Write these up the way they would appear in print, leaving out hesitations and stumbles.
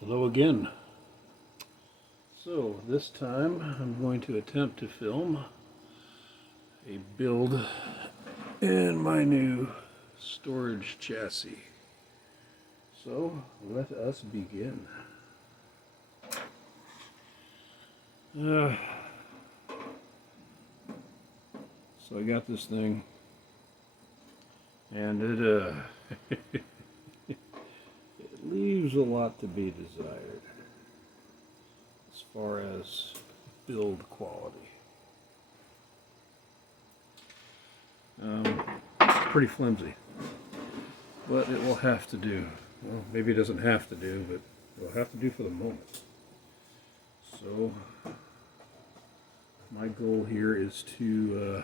Hello again. So this time I'm going to attempt to film a build in my new storage chassis. So let us begin. So I got this thing and it it leaves a lot to be desired as far as build quality. It's pretty flimsy, but it will have to do. Well, maybe it doesn't have to do, but it will have to do for the moment. So my goal here is to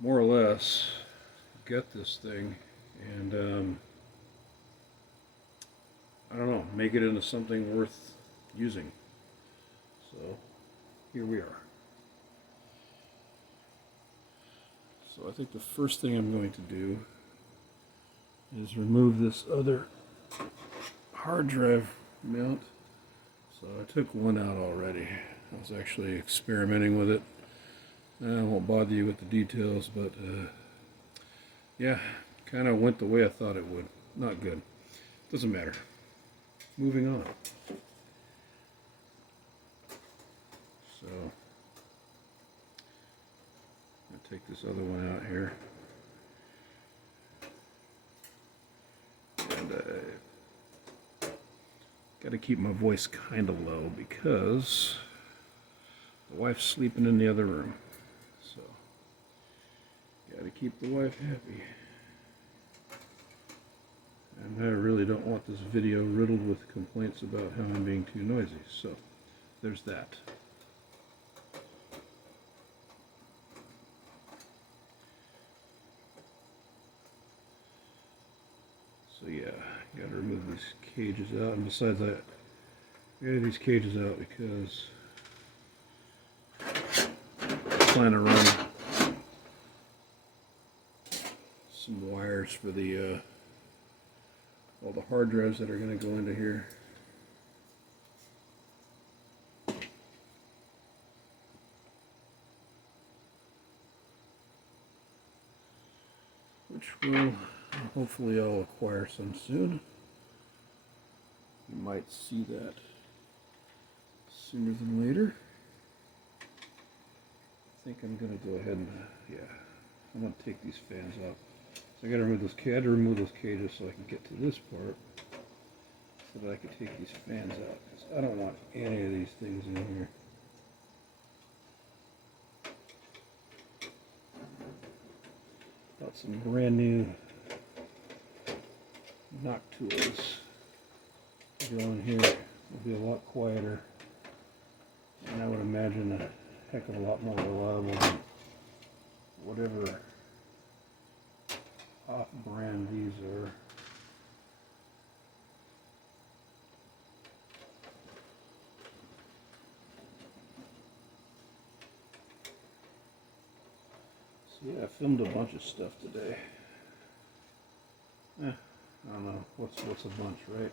more or less get this thing and I don't know, make it into something worth using. So here we are. So I think the first thing I'm going to do is remove this other hard drive mount. So I took one out already. I was actually experimenting with it. I won't bother you with the details, but yeah, kind of went the way I thought it would. Not good. Doesn't matter. Moving on. So I'll take this other one out here. And got to keep my voice kind of low because the wife's sleeping in the other room. So got to keep the wife happy. And I really don't want this video riddled with complaints about how I'm being too noisy. So there's that. So yeah, got to remove these cages out. And besides that, I got these cages out because I plan to run some wires for the all the hard drives that are going to go into here. Which will hopefully I'll acquire some soon. You might see that sooner than later. I think I'm going to go ahead and, yeah, I'm going to take these fans out. So I got to remove those. I had to remove those cages so I can get to this part, so that I could take these fans out. Because I don't want any of these things in here. Got some brand new Noctuas to go in here. It'll be a lot quieter, and I would imagine a heck of a lot more reliable than whatever off-brand these are. So yeah, I filmed a bunch of stuff today. I don't know, what's a bunch, right?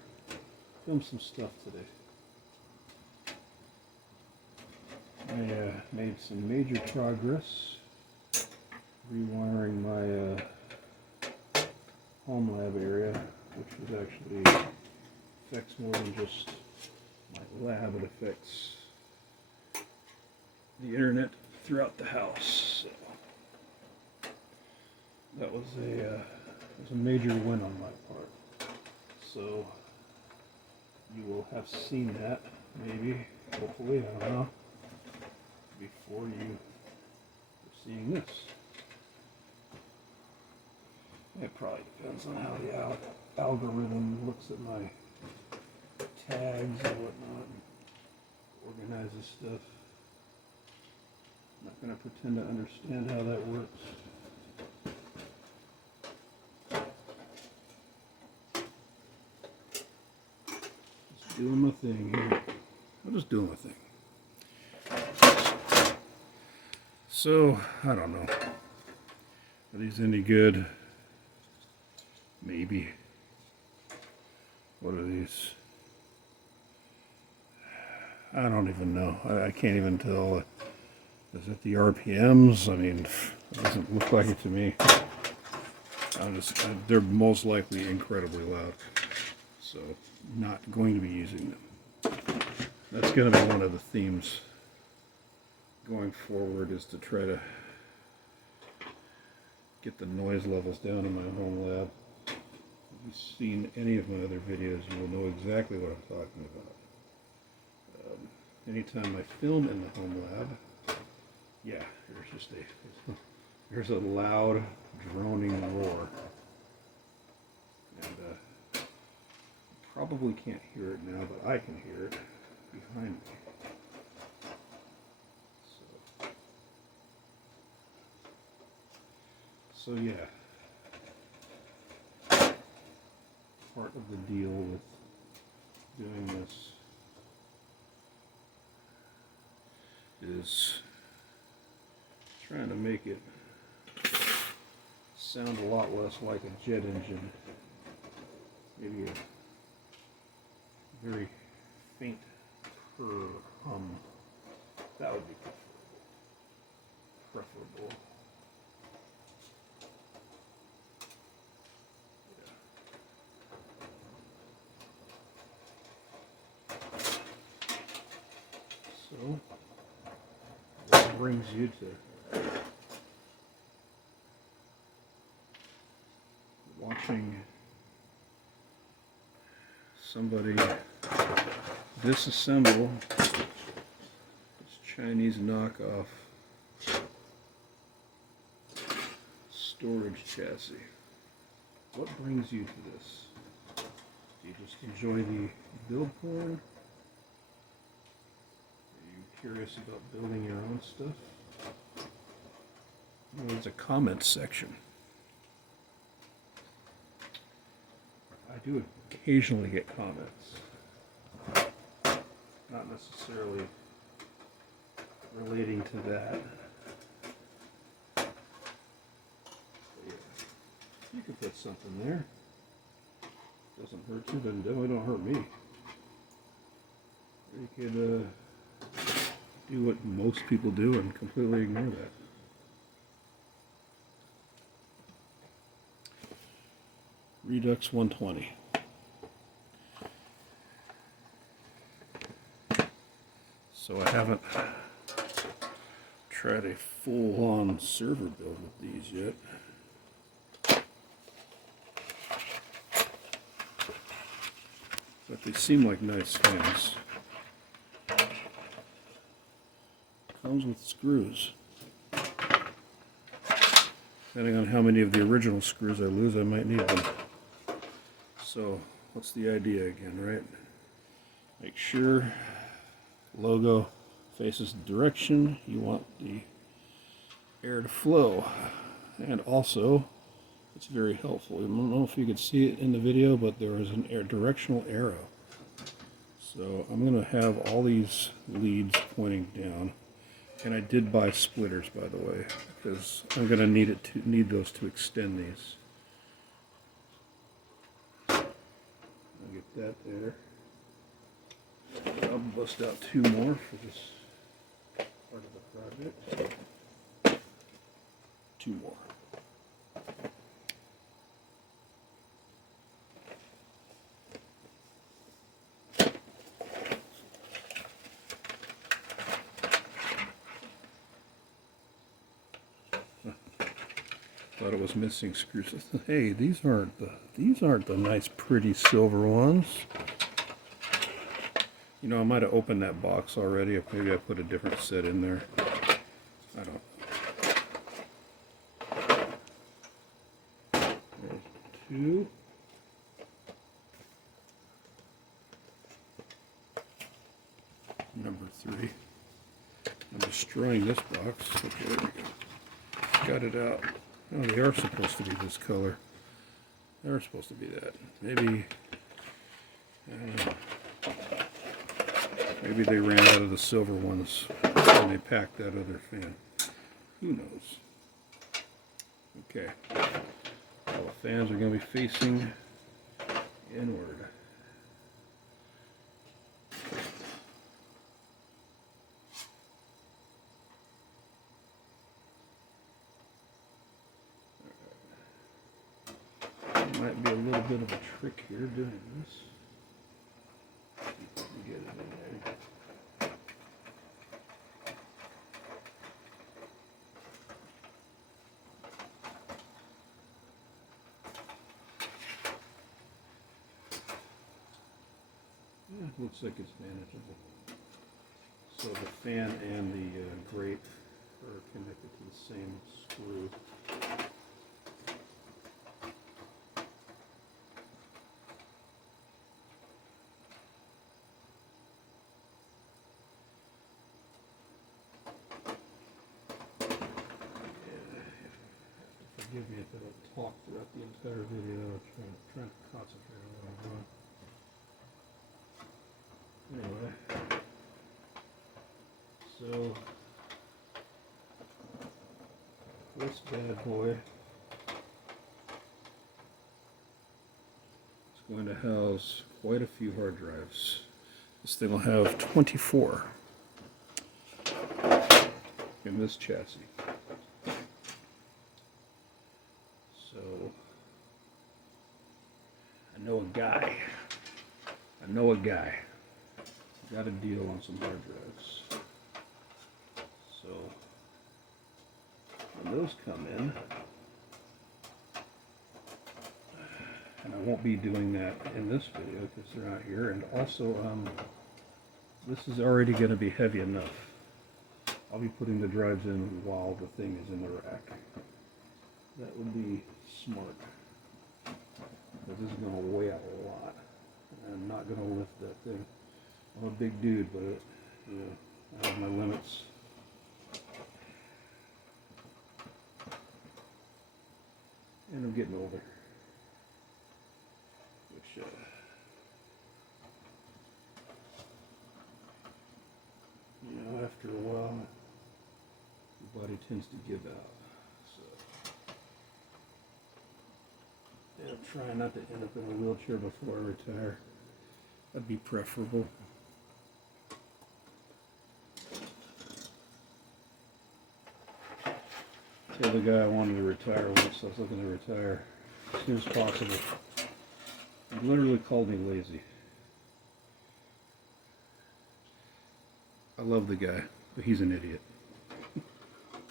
Filmed some stuff today. I made some major progress rewiring my home lab area, which was actually affects more than just my lab, it affects the internet throughout the house. So that was a major win on my part. So you will have seen that, maybe, hopefully, I don't know, before you are seeing this. It probably depends on how the algorithm looks at my tags and whatnot and organizes stuff. I'm not going to pretend to understand how that works. Just doing my thing here. I'm just doing my thing. So, I don't know. Are these any good? Maybe. what are these? I don't even know. I can't even tell. Is it the RPMs? I mean, it doesn't look like it to me. They're most likely incredibly loud. So, not going to be using them. That's going to be one of the themes going forward, is to try to get the noise levels down in my home lab. If you've seen any of my other videos, you will know exactly what I'm talking about. Anytime I film in the home lab, yeah, there's a loud droning roar. And you probably can't hear it now, but I can hear it behind me. So yeah, part of the deal with doing this is trying to make it sound a lot less like a jet engine. Maybe a very faint purr hum. That would be preferable. So, that brings you to watching somebody disassemble this Chinese knockoff storage chassis. What brings you to this? Do you just enjoy the build porn? Curious about building your own stuff? Well, there's a comment section. I do occasionally get comments. Not necessarily relating to that. But yeah, you can put something there. Doesn't hurt you, but definitely don't hurt me. Or you could do what most people do and completely ignore that. Redux 120. So I haven't tried a full-on server build with these yet. But they seem like nice fans. Comes with screws. Depending on how many of the original screws I lose, I might need them. So, what's the idea again, right? Make sure logo faces the direction you want the air to flow. And also, it's very helpful. I don't know if you could see it in the video, but there is an directional arrow. So I'm going to have all these leads pointing down. And I did buy splitters, by the way, because I'm going to need those to extend these. I'll get that there. I'll bust out 2 more for this part of the project. 2 more. Thought it was missing screws. Hey, these aren't the nice, pretty silver ones. You know, I might have opened that box already. Or maybe I put a different set in there. I don't know. There's 2. Number 3. I'm destroying this box. Okay, there we go. Got it out. Oh, they are supposed to be this color. They're supposed to be that. Maybe they ran out of the silver ones when they packed that other fan. Who knows? Okay. All the fans are going to be facing inward. little bit of a trick here doing this. See if I can get it in there. Yeah, looks like it's manageable. So the fan and the grate are connected to the same screw. Forgive me if I don't talk throughout the entire video. I'm trying to concentrate on what I'm doing. Anyway, so this bad boy is going to house quite a few hard drives. This thing will have 24 in this chassis. So I know a guy got a deal on some hard drives. So when those come in, and I won't be doing that in this video because they're not here, and also this is already going to be heavy enough. I'll be putting the drives in while the thing is in the rack. That would be smart, because this is going to weigh a lot, and I'm not going to lift that thing. I'm a big dude, but you know, I have my limits. And I'm getting older, which you know, after a while, your body tends to give out. And I'm trying not to end up in a wheelchair before I retire. That'd be preferable. Tell the guy I wanted to retire once I was looking to retire as soon as possible. He literally called me lazy. I love the guy, but he's an idiot.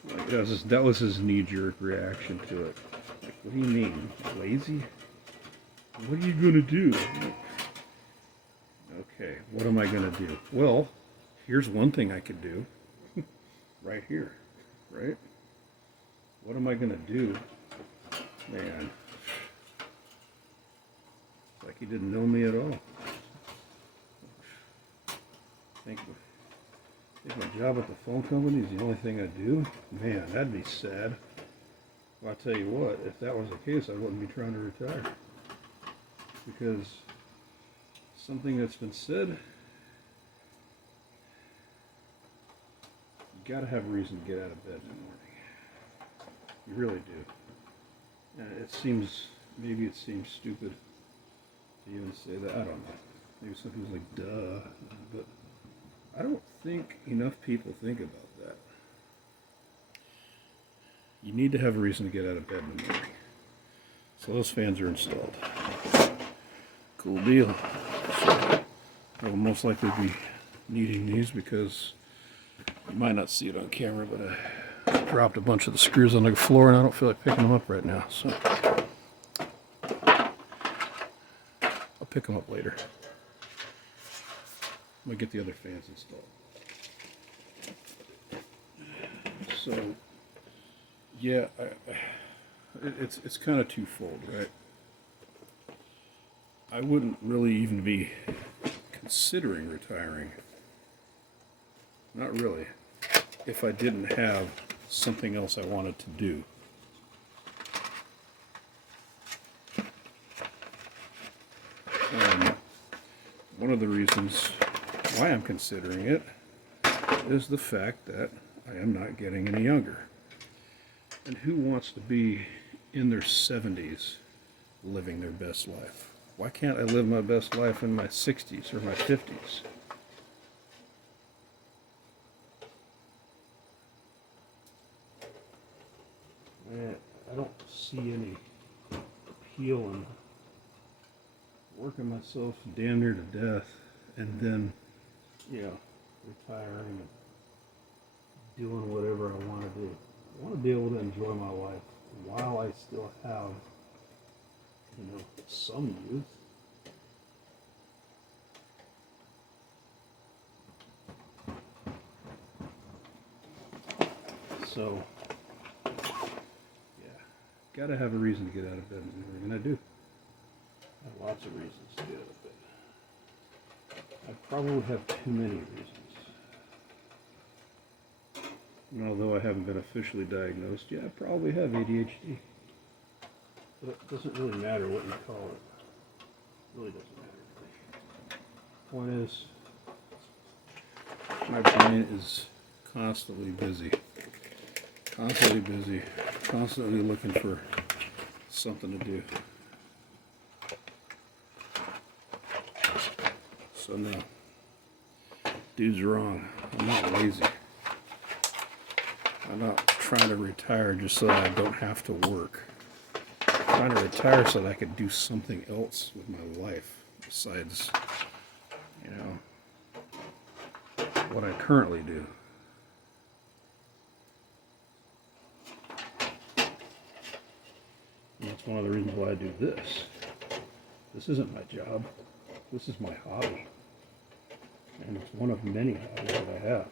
Like, that was his knee-jerk reaction to it. Like, what do you mean? Lazy? What are you going to do? Okay, what am I going to do? Well, here's one thing I could do. Right here, right? What am I going to do? Man. It's like he didn't know me at all. I think my job at the phone company is the only thing I do? Man, that'd be sad. Well, I'll tell you what, if that was the case, I wouldn't be trying to retire. Because something that's been said, you gotta have a reason to get out of bed in the morning. You really do. And maybe it seems stupid to even say that. I don't know. Maybe some people's like, duh. But I don't think enough people think about that. You need to have a reason to get out of bed in the morning. So those fans are installed. Cool deal. So I will most likely be needing these because you might not see it on camera, but I dropped a bunch of the screws on the floor and I don't feel like picking them up right now. So I'll pick them up later. I'm going to get the other fans installed. So yeah, it's kind of twofold, right? I wouldn't really even be considering retiring. Not really. If I didn't have something else I wanted to do. One of the reasons why I'm considering it is the fact that I am not getting any younger. And who wants to be in their 70s living their best life? Why can't I live my best life in my 60s or my 50s? Man, I don't see any appeal in working myself damn near to death, and then, you know, retiring and doing whatever I want to do. I want to be able to enjoy my life while I still have, you know, some youth. So, yeah, gotta have a reason to get out of bed in the morning, and I do. I have lots of reasons to get out of bed. I probably have too many reasons. And although I haven't been officially diagnosed, yeah, I probably have ADHD. But it doesn't really matter what you call it. It really doesn't matter. Point is, my brain is constantly busy. Constantly looking for something to do. So no, dude's wrong. I'm not lazy. I'm not trying to retire just so that I don't have to work. I'm trying to retire so that I could do something else with my life besides, you know, what I currently do. And that's one of the reasons why I do this. This isn't my job. This is my hobby. And it's one of many hobbies that I have.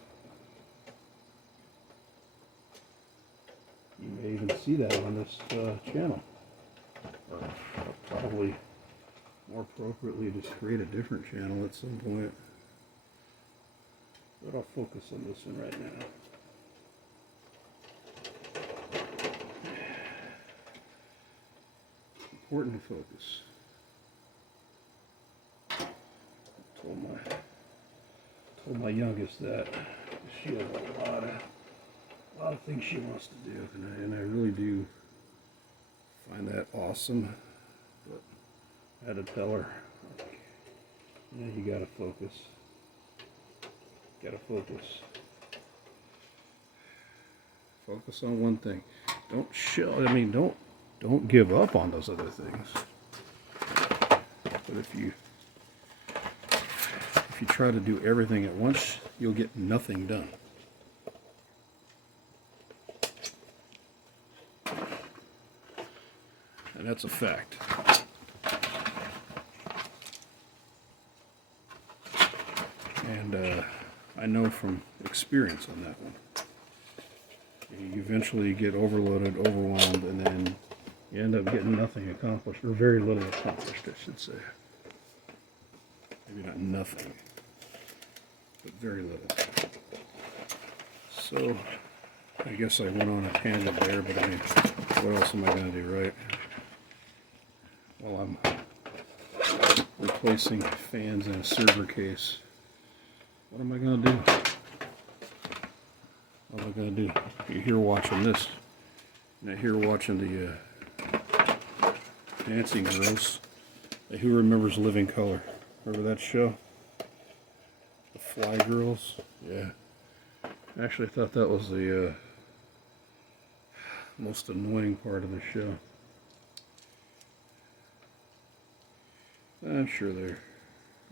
You may even see that on this channel. Or I'll probably more appropriately just create a different channel at some point. But I'll focus on this one right now. Important to focus. Told my youngest that she has a lot of things she wants to do, and I really do find that awesome. But I had to tell her, like, yeah, you gotta focus. Gotta focus. Focus on one thing. Don't give up on those other things. But if you try to do everything at once, you'll get nothing done. And that's a fact. And I know from experience on that one. You eventually get overloaded, overwhelmed, and then you end up getting nothing accomplished, or very little accomplished, I should say. Maybe not nothing, but very little. So, I guess I went on a tangent there, but I mean, what else am I going to do, right? Well, I'm replacing fans in a server case. What am I going to do? What am I going to do? You're here watching this. You're here watching the Dancing Girls. Who remembers Living Color? Remember that show? The Fly Girls? Yeah. Actually, I thought that was the most annoying part of the show. I'm sure they're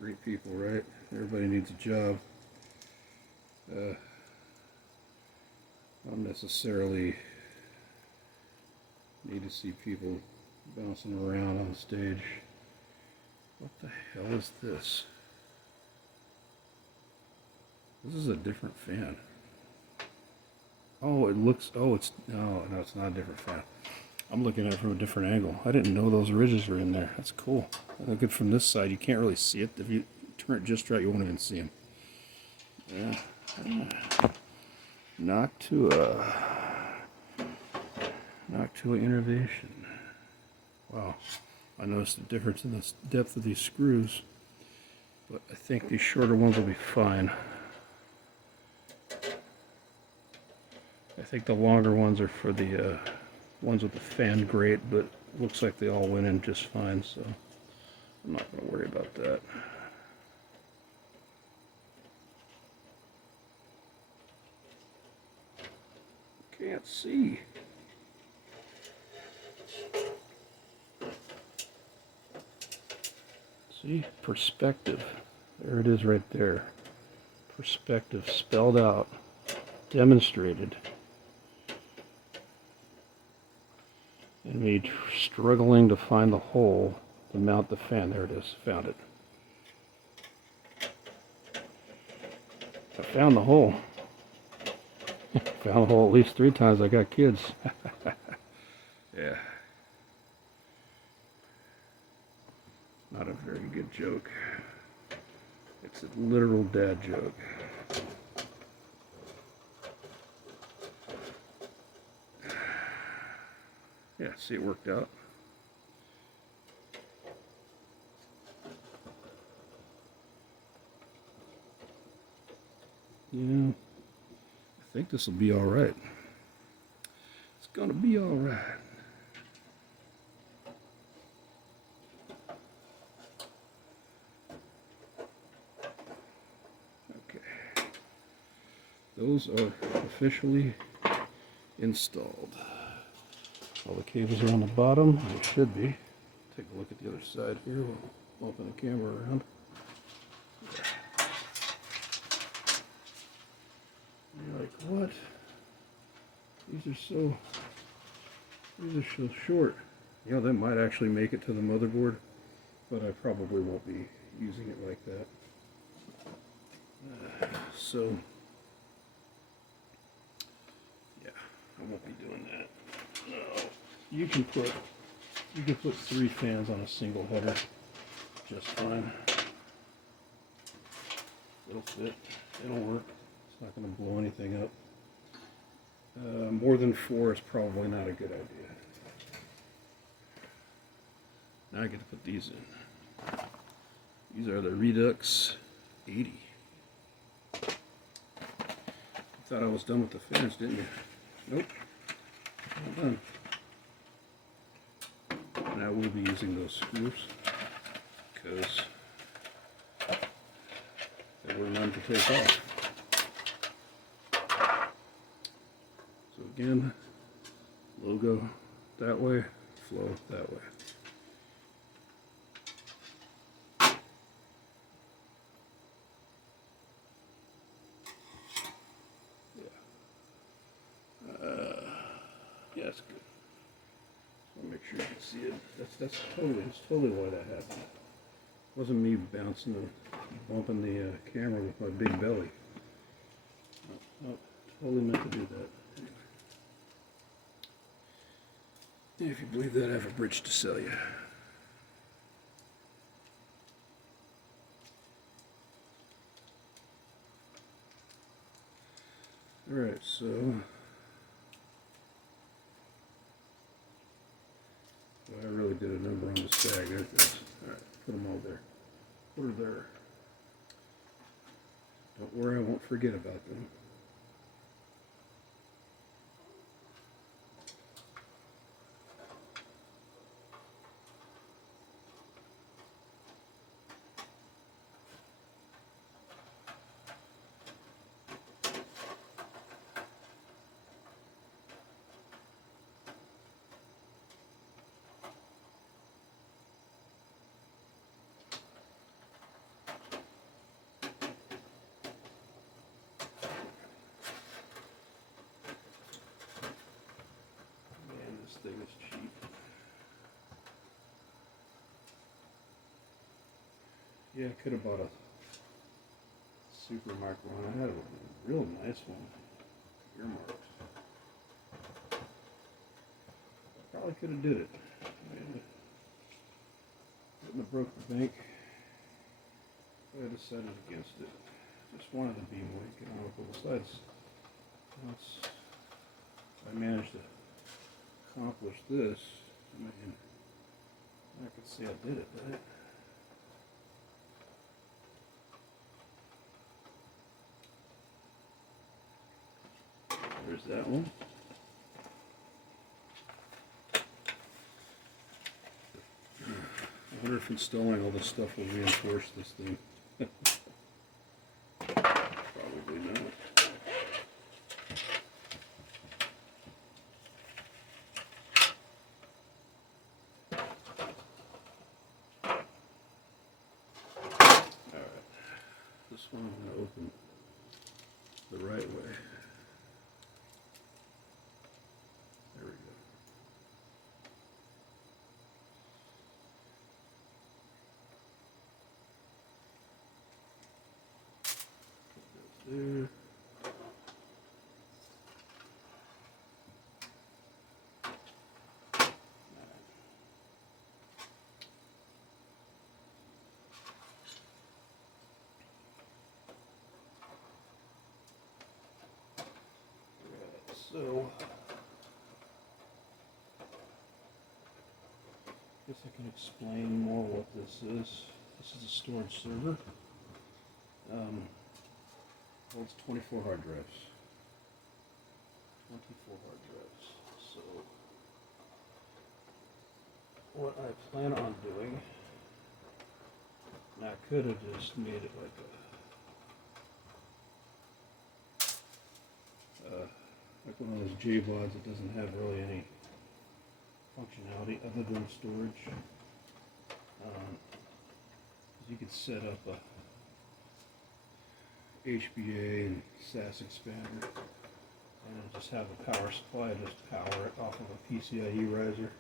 great people, right? Everybody needs a job. Don't necessarily need to see people bouncing around on stage. What the hell is this? This is a different fan. Oh, it looks, no, it's not a different fan. I'm looking at it from a different angle. I didn't know those ridges were in there. That's cool. I look at it from this side, you can't really see it. If you turn it just right, you won't even see them. Yeah. Noctua innovation. Wow. I noticed the difference in the depth of these screws, but I think these shorter ones will be fine. I think the longer ones are for the ones with the fan grate, but looks like they all went in just fine, so I'm not going to worry about that. Can't see. See, perspective. There it is right there. Perspective spelled out, demonstrated. And me struggling to find the hole to mount the fan. There it is. Found it. I found the hole. Found the hole at least 3 times. I got kids. Yeah. Not a very good joke. It's a literal dad joke. Yeah, see, it worked out. Yeah, I think this will be all right. It's gonna be all right. Okay, those are officially installed. All the cables are on the bottom. They should be. Take a look at the other side here. We'll open the camera around. You're like, what? These are so short. You know, that might actually make it to the motherboard, but I probably won't be using it like that. So, yeah, I won't be doing that. No. You can put 3 fans on a single header just fine. It'll fit. It'll work. It's not going to blow anything up. More than 4 is probably not a good idea. Now I get to put these in. These are the Redux 80. You thought I was done with the fans, didn't you? Nope. Not done. And I will be using those screws because there were none to take off. So again, logo that way, flow that way. Yeah, that's good. I'll make sure you can see it. That's totally why that happened. It wasn't me bouncing and bumping the camera with my big belly. No, totally meant to do that. If you believe that, I have a bridge to sell you. Alright, so I really did a number on the sag. There it goes. Alright, put them all there. Put her there. Don't worry, I won't forget about them. This thing is cheap. Yeah, I could have bought a Supermicro one. I had a real nice one. Earmarked. Probably could have did it. Wouldn't have broke the bank. I decided against it. Just wanted to be more economical. Besides, once I managed to accomplish this, I mean, I could say I did it, right? There's that one. I wonder if installing all this stuff will reinforce this thing. Probably not. This one I'm going to open the right way. There we go. There. So, I guess I can explain more what this is. This is a storage server. Holds 24 hard drives. 24 hard drives. So, what I plan on doing, and I could have just made it like one of those JBODs that doesn't have really any functionality other than storage. You could set up a HBA and SAS expander and just have a power supply, just power it off of a PCIe riser.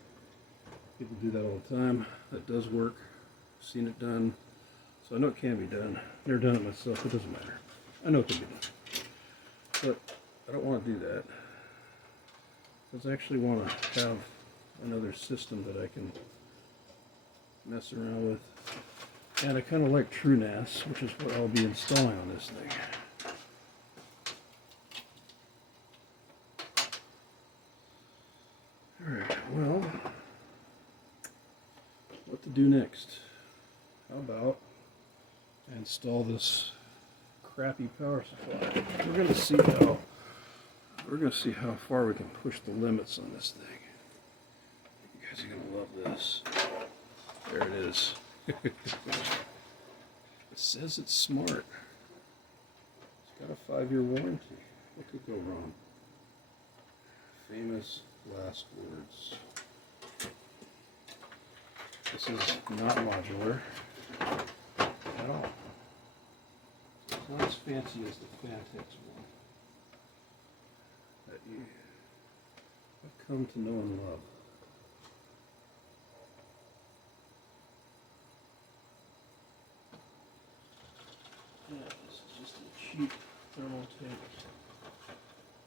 People do that all the time. That does work. Seen it done. So I know it can be done. Never done it myself. It doesn't matter. I know it can be done. But I don't want to do that. Because I actually want to have another system that I can mess around with. And I kind of like TrueNAS, which is what I'll be installing on this thing. Alright, well, what to do next? How about I install this crappy power supply? We're gonna see how far we can push the limits on this thing. You guys are gonna love this. There it is. It says it's smart. It's got a 5-year warranty. What could go wrong? Famous last words. This is not modular at all. It's not as fancy as the Fantex one that you have come to know and love. Yeah, this is just a cheap Thermaltake.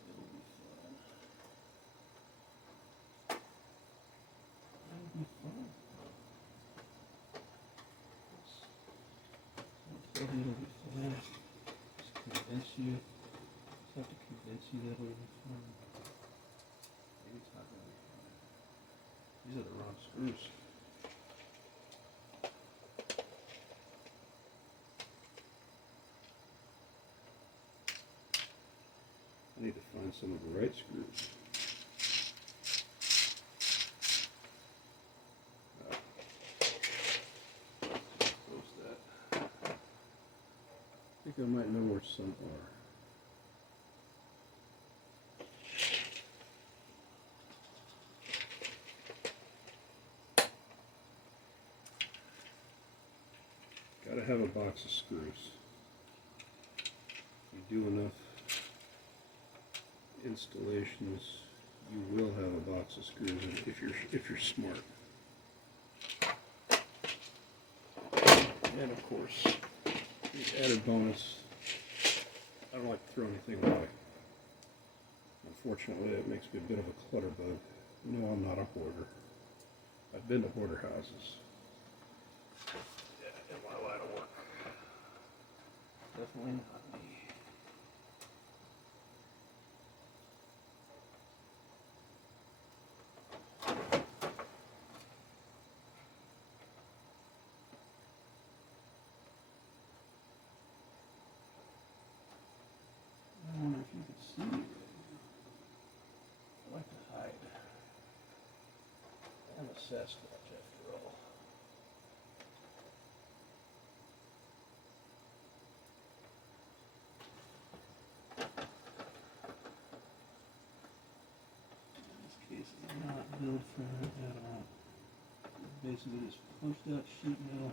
It'll be fun. It'll be fun. I'll tell you it'll be fun. Just convince you. Just have to convince you that it'll be fun. Maybe it's not going to be fun. These are the wrong screws. I need to find some of the right screws. Close that. I think I might know where some are. Gotta have a box of screws. You do enough installations, you will have a box of screws if you're smart. And of course, the added bonus, I don't like to throw anything away. Unfortunately, it makes me a bit of a clutter bug. No, I'm not a hoarder. I've been to hoarder houses. Yeah, in my line of work. Definitely not me. I wonder if you can see me. I like to hide. I'm a Sasquatch after all. This case is not built for it at all. It's basically just punched out sheet metal.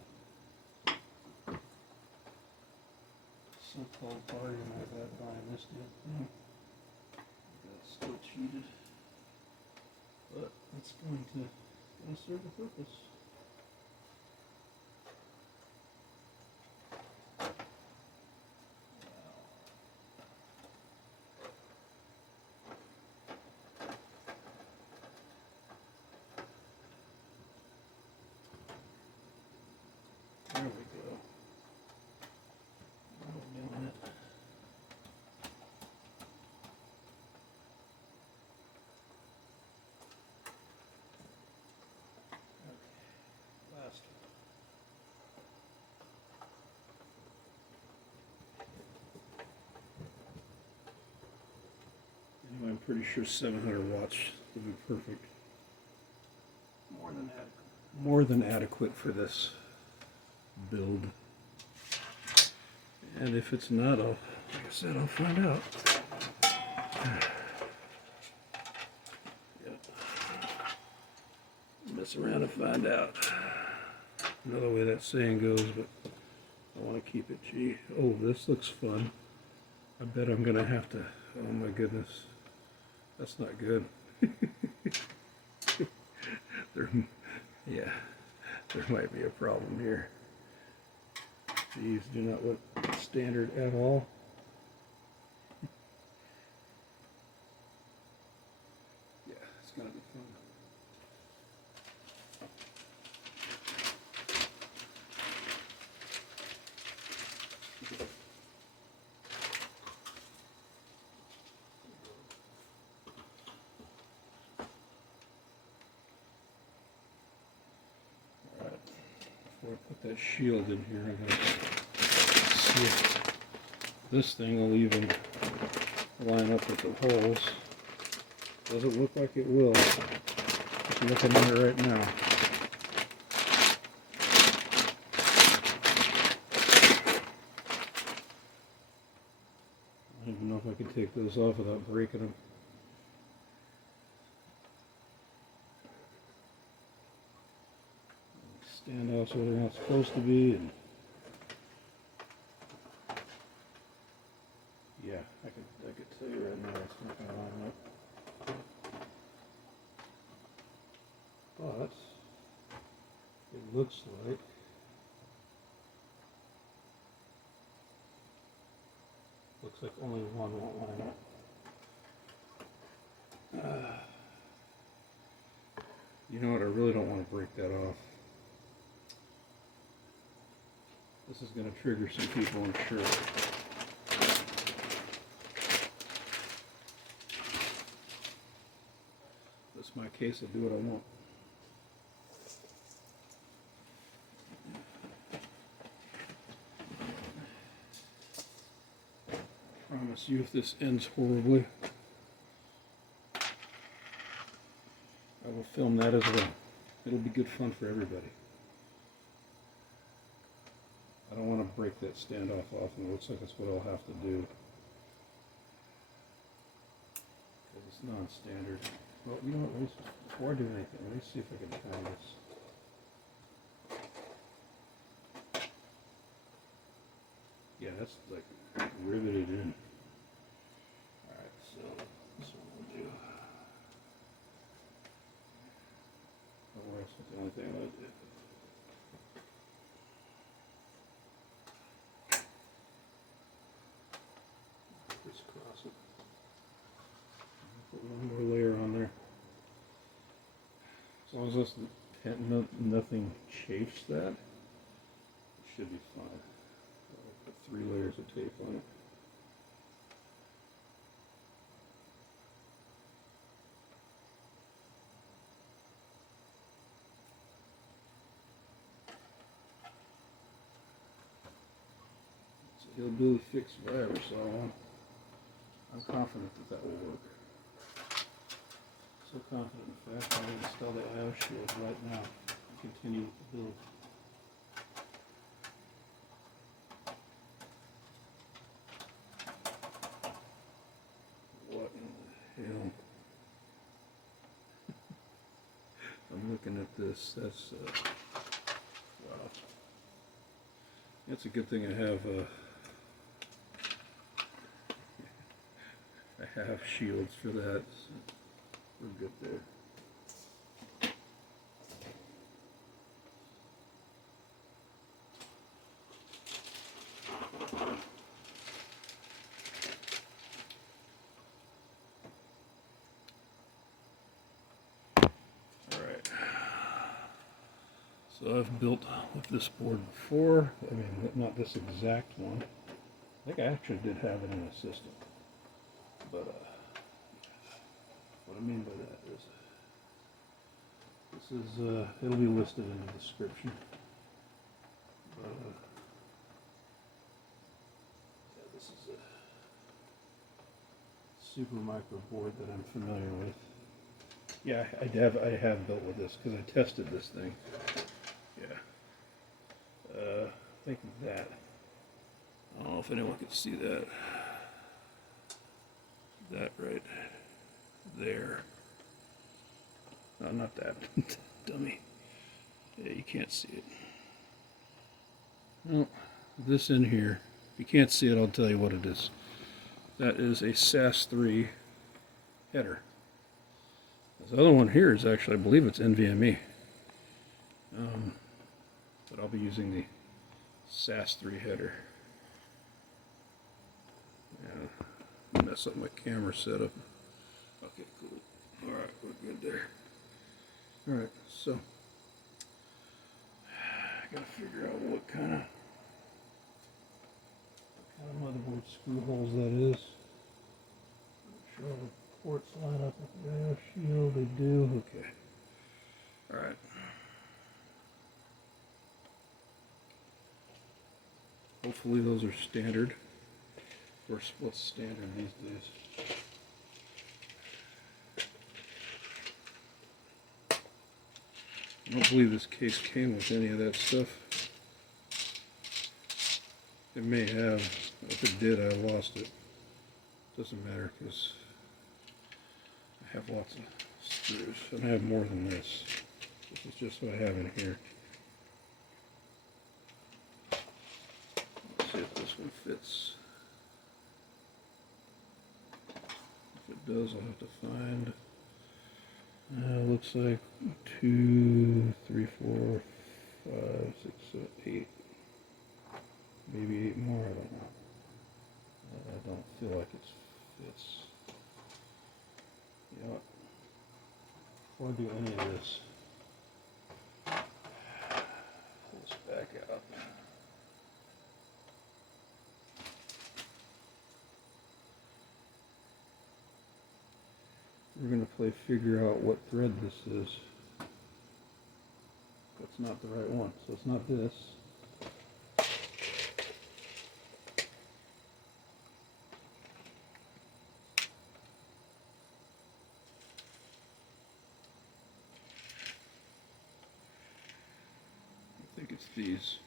so-called bargain I got buying this damn thing. I got still cheated, but it's going to serve the purpose. There we go. Now we're doing it. Okay, last one. Anyway, I'm pretty sure 700 watts would be perfect. More than adequate for this build. And if it's not, like I said, I'll find out. Yep. Mess around and find out. Another way that saying goes, but I want to keep it G. Oh, this looks fun. I bet I'm gonna have to. Oh my goodness, that's not good. There might be a problem here. These do not look standard at all. Yeah, it's gonna be fun. Before I put that shield in here, I'm going to see if this thing will even line up with the holes. Doesn't look like it will. Just looking at it right now. I don't even know if I can take those off without breaking them. Standoffs where they're not supposed to be, and yeah, I could tell you right now it's not gonna line up. But it looks like only one won't line up. You know what? I really don't want to break that off. This is going to trigger some people, I'm sure. That's my case. I'll do what I want. I promise you, if this ends horribly, I will film that as well. It'll be good fun for everybody. I don't want to break that standoff off, and it looks like that's what I'll have to do. Because it's non-standard. Well, you know what, before I do anything, let me see if I can find this. Yeah, that's like riveted in. Alright, so this one we'll do. Don't worry, that's not the only thing I did. Crisscross it. Put one more layer on there. As long as this nothing chafes that, it should be fine. I'll put 3 layers of tape on it. It's a hillbilly fix if I ever saw one. I'm confident that will work. So confident, in fact, I'm going to install the IO shield right now and continue with the build. What in the hell? I'm looking at this. That's wow. It's a good thing I have half shields for that, so we're good there. Alright, so I've built with this board before, I mean not this exact one. I think I actually did have it in a system, but what I mean by that is, this is, it'll be listed in the description, but yeah, this is a Supermicro board that I'm familiar with. Yeah, I have built with this, because I tested this thing. Yeah. I think that. I don't know if anyone can see that. That right there. No, not that. Dummy. Yeah, you can't see it. Well, this in here, if you can't see it, I'll tell you what it is. That is a SAS3 header. This other one here is actually, I believe it's NVMe. But I'll be using the SAS3 header. Yeah, mess up my camera setup. Okay, cool. Alright, we're good there. Alright, so I gotta figure out what kind of motherboard screw holes that is. Make sure all the ports line up with the radio shield. They do. Okay. Alright. Hopefully those are standard. Of course, what's standard these days? I don't believe this case came with any of that stuff. It may have. If it did, I lost it. Doesn't matter because I have lots of screws. And I have more than this. This is just what I have in here. Let's see if this one fits. If it does, I'll have to find. Looks like 2, 3, 4, 5, 6, 7, 8. Maybe 8 more, I don't know. I don't feel like it fits. You know what? Before I do any of this, pull this back out. We're going to play figure out what thread this is. That's not the right one, so it's not this. I think it's these.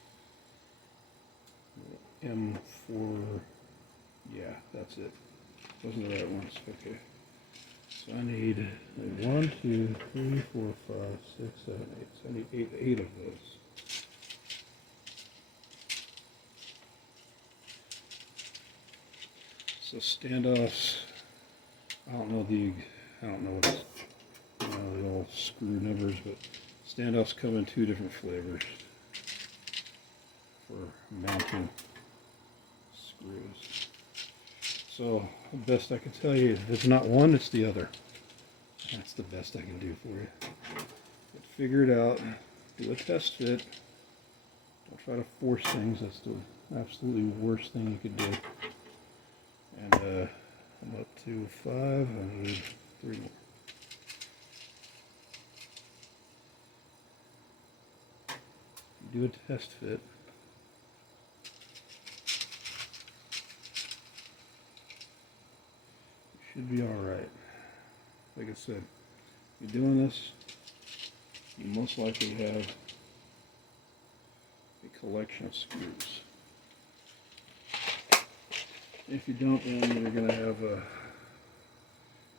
M4, yeah, that's it. Those are the right ones, okay. So I need 1, 2, 3, 4, 5, 6, 7, 8. So I need eight of those. So standoffs, I don't know what it's, the old screw numbers, but standoffs come in 2 different flavors for mounting screws. So the best I can tell you, if it's not one, it's the other. That's the best I can do for you. But figure it out. Do a test fit. Don't try to force things. That's the absolutely worst thing you could do. And I'm up to 5. I need 3 more. Do a test fit. Should be alright. Like I said, if you're doing this, you most likely have a collection of screws. If you don't, then you're going to have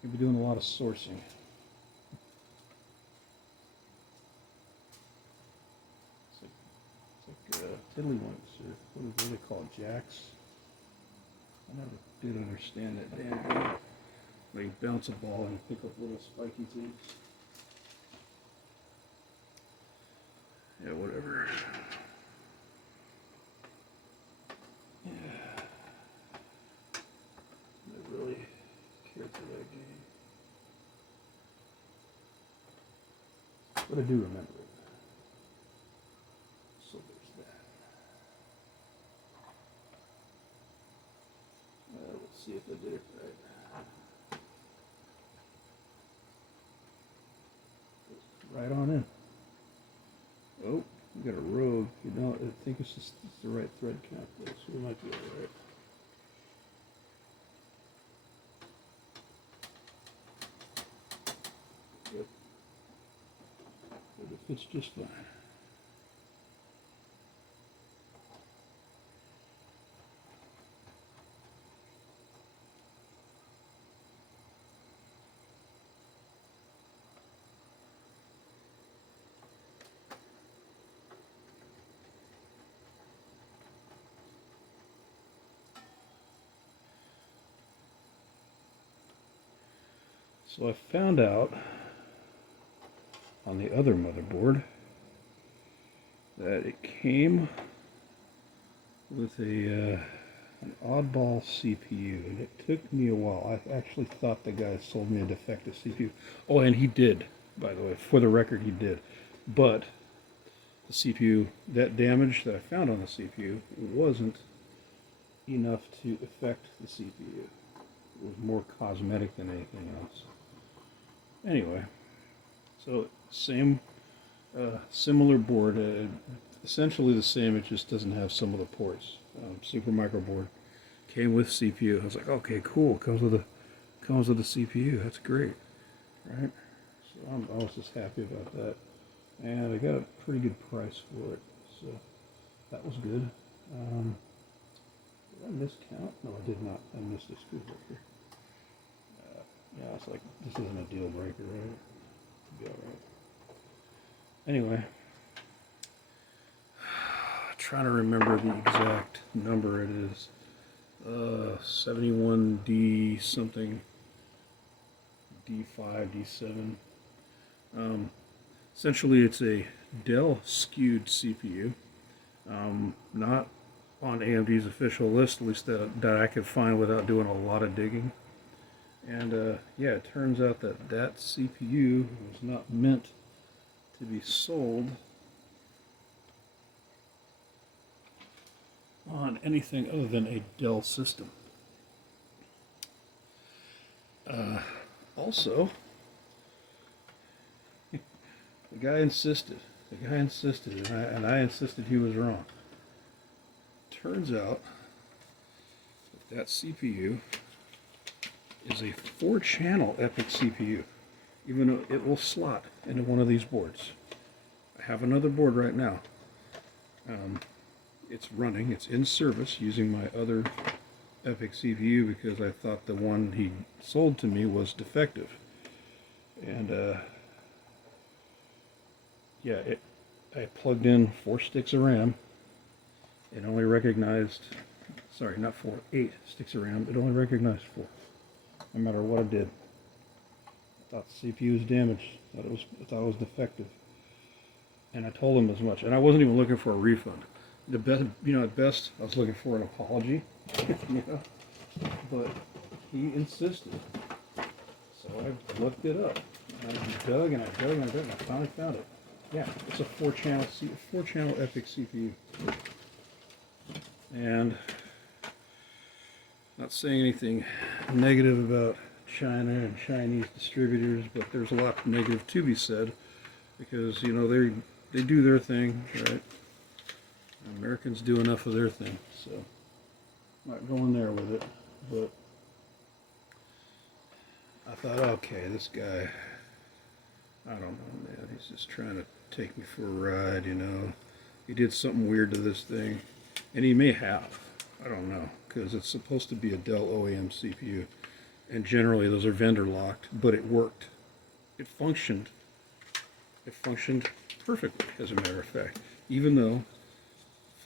you'll be doing a lot of sourcing. It's like tiddlywinks, or what do they call it, jacks? I never did understand that damn thing. Like you bounce a ball and pick up little spiky things. Yeah, whatever. Yeah. I really cared for that game. But I do remember it. So there's that. Let's see if I did it right. Right on in. Oh, we got a rogue. You know, I think it's the right thread count though, so we might be alright. Yep. But it fits just fine. So I found out on the other motherboard that it came with an oddball CPU, and it took me a while. I actually thought the guy sold me a defective CPU. Oh, and he did, by the way. For the record, he did. But the CPU, that damage that I found on the CPU wasn't enough to affect the CPU. It was more cosmetic than anything else. Anyway, so same, similar board, essentially the same, it just doesn't have some of the ports. Supermicro board came with CPU. I was like, okay, cool, comes with the CPU, that's great, right? So I was just happy about that, and I got a pretty good price for it, so that was good. Did I miscount? No, I did not. I missed a screwdriver. Yeah, it's like, this isn't a deal breaker, right? It'll be alright. Anyway, trying to remember the exact number it is. 71D something, D5, D7. Essentially, it's a Dell skewed CPU. Not on AMD's official list, at least that I could find without doing a lot of digging. And yeah, it turns out that that CPU was not meant to be sold on anything other than a Dell system. Also, the guy insisted, and I insisted he was wrong. Turns out that CPU is a 4-channel Epyc CPU, even though it will slot into one of these boards. I have another board right now. It's running, it's in service using my other Epyc CPU because I thought the one he sold to me was defective. And yeah, I plugged in 4 sticks of RAM. It only recognized, sorry, not 4, 8 sticks of RAM. It only recognized 4. No matter what I did. I thought the CPU was damaged. I thought it was defective. And I told him as much. And I wasn't even looking for a refund. The best, at best, I was looking for an apology. But he insisted. So I looked it up. And I dug and I dug and I dug and I finally found it. Yeah, it's a 4-channel Epyc CPU. And not saying anything negative about China and Chinese distributors, but there's a lot negative to be said because they do their thing, right? Americans do enough of their thing, so I'm not going there with it. But I thought, okay, this guy, I don't know, man, he's just trying to take me for a ride, He did something weird to this thing, and he may have. I don't know, because it's supposed to be a Dell OEM CPU, and generally those are vendor locked, but it worked. It functioned. It functioned perfectly, as a matter of fact. Even though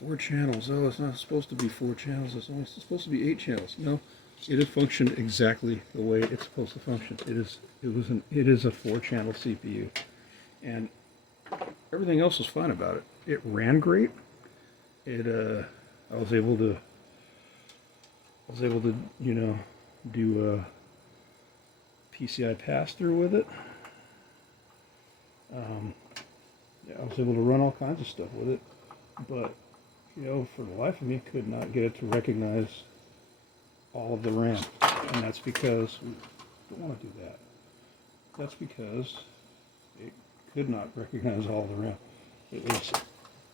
4 channels, oh, it's not supposed to be 4 channels, it's only supposed to be 8 channels. No, it functioned exactly the way it's supposed to function. It is a 4-channel CPU, and everything else was fine about it. It ran great. I was able to you know, do a PCI pass through with it. Yeah, I was able to run all kinds of stuff with it, but you know, for the life of me, could not get it to recognize all of the RAM, and that's because we don't want to do that. That's because it could not recognize all the RAM. It was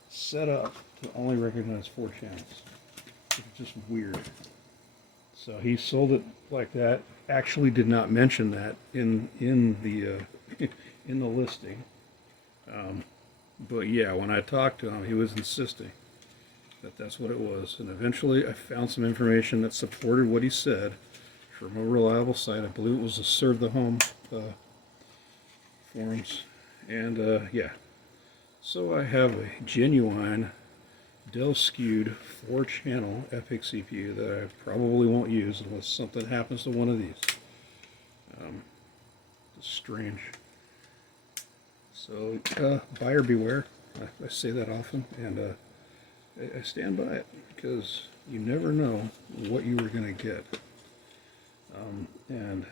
set up to only recognize 4 channels. It's just weird. So he sold it like that. Actually, did not mention that in the in the listing. But yeah, when I talked to him, he was insisting that that's what it was. And eventually, I found some information that supported what he said from a reliable site. I believe it was the Serve the Home forums. And yeah, so I have a genuine Dell skewed 4-channel Epyc CPU that I probably won't use unless something happens to one of these. It's strange. So buyer beware. I say that often, and I stand by it because you never know what you were going to get. And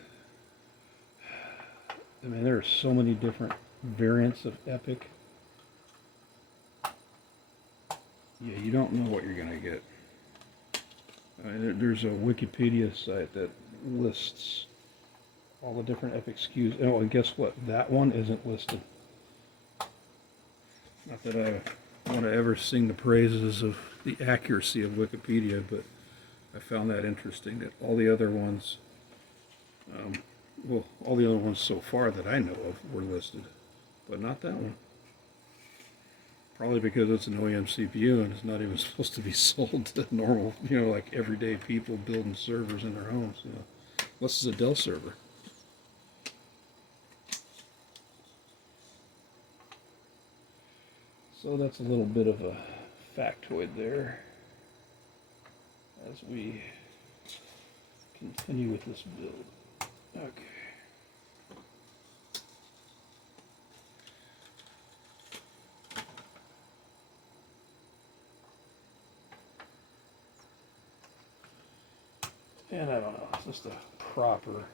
I mean, there are so many different variants of Epyc. Yeah, you don't know what you're going to get. There's a Wikipedia site that lists all the different Epyc SKUs. Oh, and guess what? That one isn't listed. Not that I want to ever sing the praises of the accuracy of Wikipedia, but I found that interesting that all the other ones, well, all the other ones so far that I know of were listed, but not that one. Probably because it's an OEM CPU and it's not even supposed to be sold to normal, you know, like everyday people building servers in their homes. You know, this is a Dell server. So that's a little bit of a factoid there as we continue with this build. Okay. And I don't know, it's just a proper,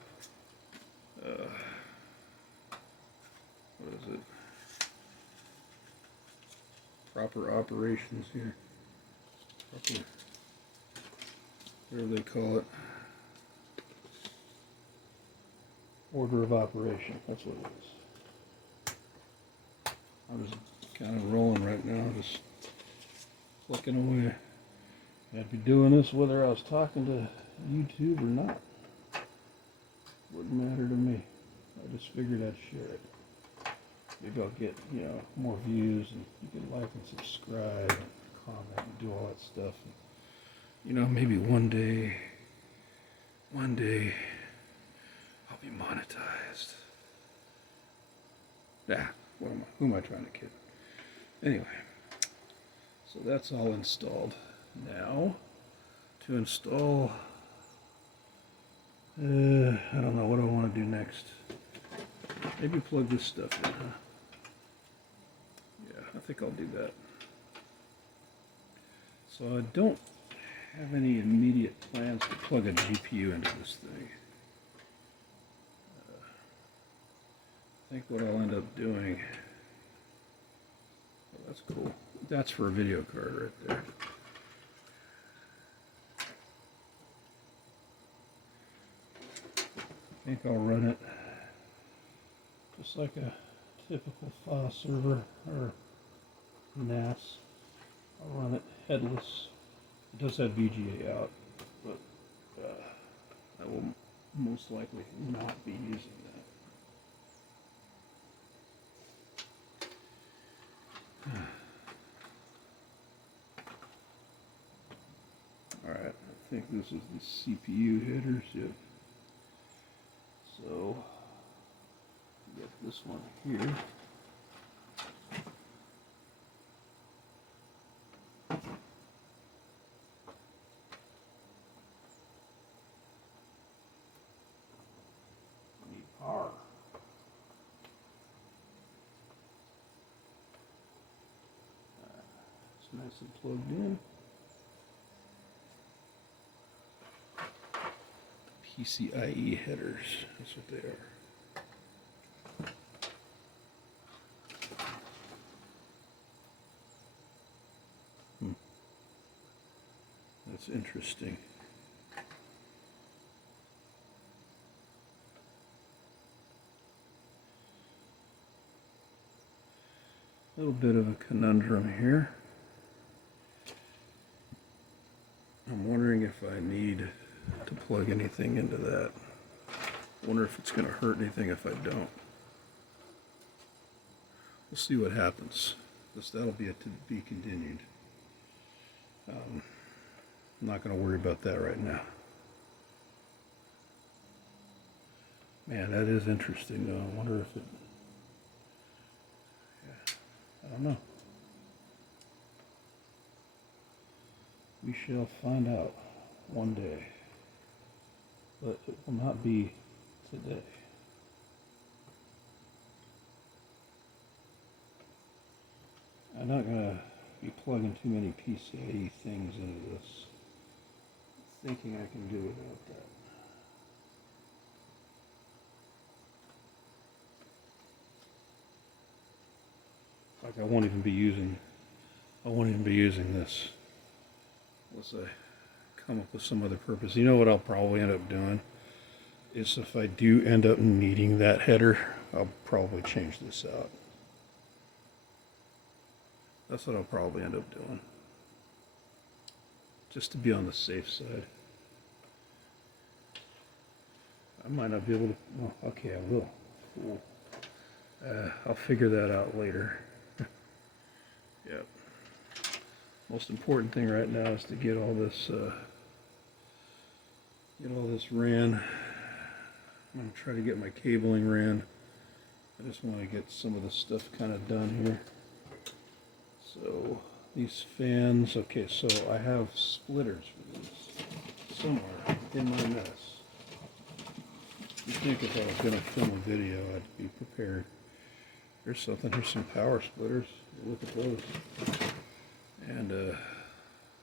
what is it? Proper operations here. Proper, whatever they call it. Order of operation, that's what it is. I'm just kind of rolling right now, just clicking away. I'd be doing this whether I was talking to YouTube or not. Wouldn't matter to me. I just figured I'd share it. Maybe I'll get, you know, more views, and you can like and subscribe and comment and do all that stuff. And, you know, maybe one day I'll be monetized. Who am I trying to kid? Anyway, so that's all installed. Now, to install, I don't know, what do I want to do next? Maybe plug this stuff in, huh? Yeah, I think I'll do that. So I don't have any immediate plans to plug a GPU into this thing. I think what I'll end up doing, oh, that's cool. That's for a video card right there. I think I'll run it just like a typical file server or NAS. I'll run it headless. It does have VGA out, but I will most likely not be using that. Alright, I think this is the CPU headers. Yep. So, get this one here. nice and plugged in. PCIe headers, that's what they are. That's interesting. A little bit of a conundrum here. I'm wondering if I need to plug anything into that. I wonder if it's going to hurt anything if I don't. We'll see what happens. That'll be to be continued. I'm not going to worry about that right now. Man, that is interesting though. I wonder if it... Yeah, I don't know. We shall find out one day. But it will not be today. I'm not going to be plugging too many PCIe things into this. Thinking I can do without that. Like I won't even be using this unless I come up with some other purpose. You know what I'll probably end up doing is if I do end up needing that header, I'll probably change this out. That's what I'll probably end up doing. Just to be on the safe side. I might not be able to, well, okay, I will. Cool. I'll figure that out later. Yep. Most important thing right now is to get all this ran. I'm going to try to get my cabling ran. I just want to get some of the stuff kind of done here. So these fans, okay, so I have splitters for these somewhere in my mess. You'd think if I was going to film a video, I'd be prepared. Here's something, here's some power splitters. Look at those. And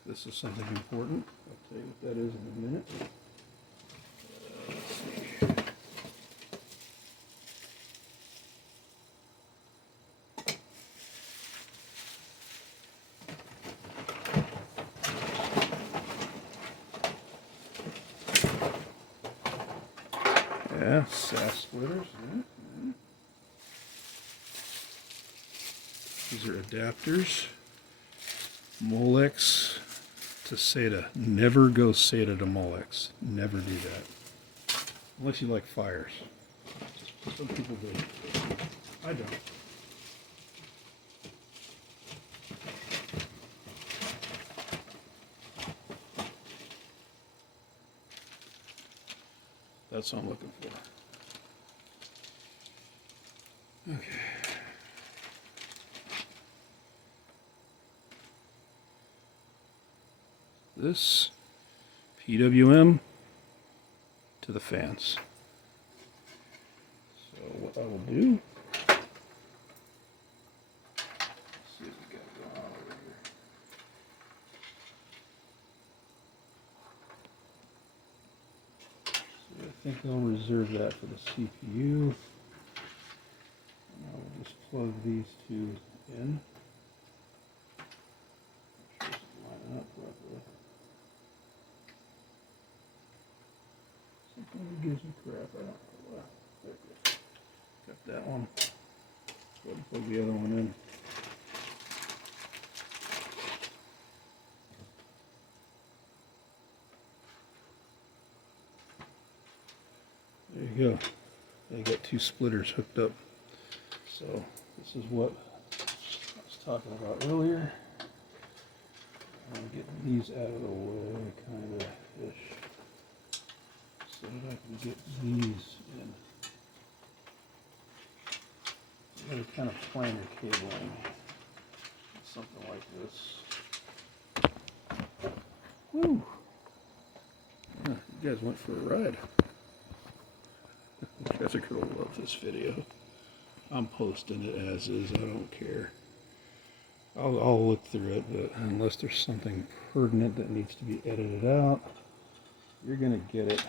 this is something important. I'll tell you what that is in a minute. Let's see. Yeah, SAS splitters. Yeah. These are adapters. Molex to SATA. Never go SATA to Molex. Never do that. Unless you like fires. Some people do. I don't. That's what I'm looking for. Okay. This PWM to the fans. So what I will do, let's see what we got going on over here. So I think I'll reserve that for the CPU. And I will just plug these two in. Make sure it's lining up properly. Something gives me crap. I don't know why. There we go. Got that one. Go ahead and plug the other one in. There you go. They got two splitters hooked up. So this is what I was talking about earlier. I'm getting these out of the way, kind of ish, so that I can get these in. Really kind of planar cabling, something like this. Woo! Yeah, you guys went for a ride. You guys are gonna love this video. I'm posting it as is, I don't care. I'll look through it, but unless there's something pertinent that needs to be edited out, you're gonna get it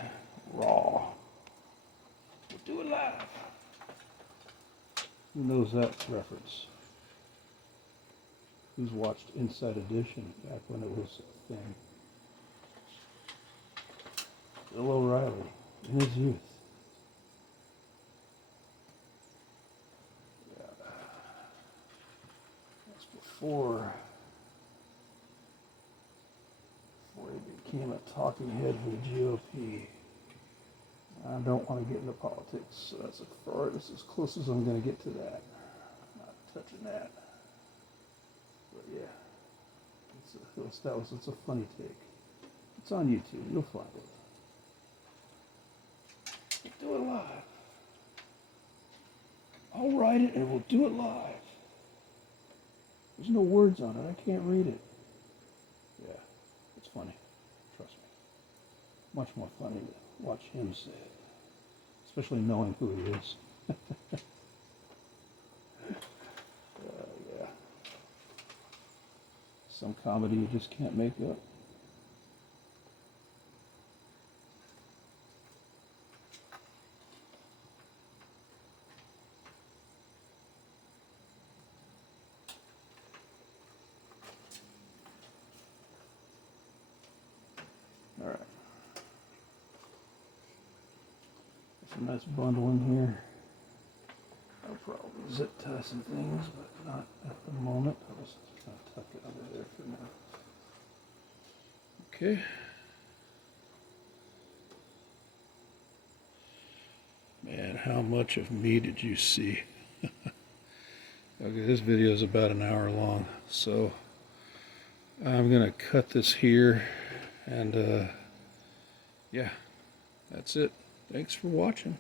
raw. We'll do it live. Who knows that reference? Who's watched Inside Edition back when it was a thing? Bill O'Reilly in his youth. Yeah. That's before he became a talking head for the GOP. I don't want to get into politics, so that's as close as I'm going to get to that. Not touching that. But yeah, it's a funny take. It's on YouTube. You'll find it. We'll do it live. I'll write it and we'll do it live. There's no words on it. I can't read it. Yeah, it's funny. Trust me. Much more funny to watch him say it. Especially knowing who he is. Yeah. Some comedy you just can't make up. All right. Some nice bundle in here. I'll probably zip tie some things, but not at the moment. I'll just kind of tuck it under there for now. Okay. Man, how much of me did you see? Okay, this video is about an hour long, so I'm gonna cut this here, and yeah, that's it. Thanks for watching.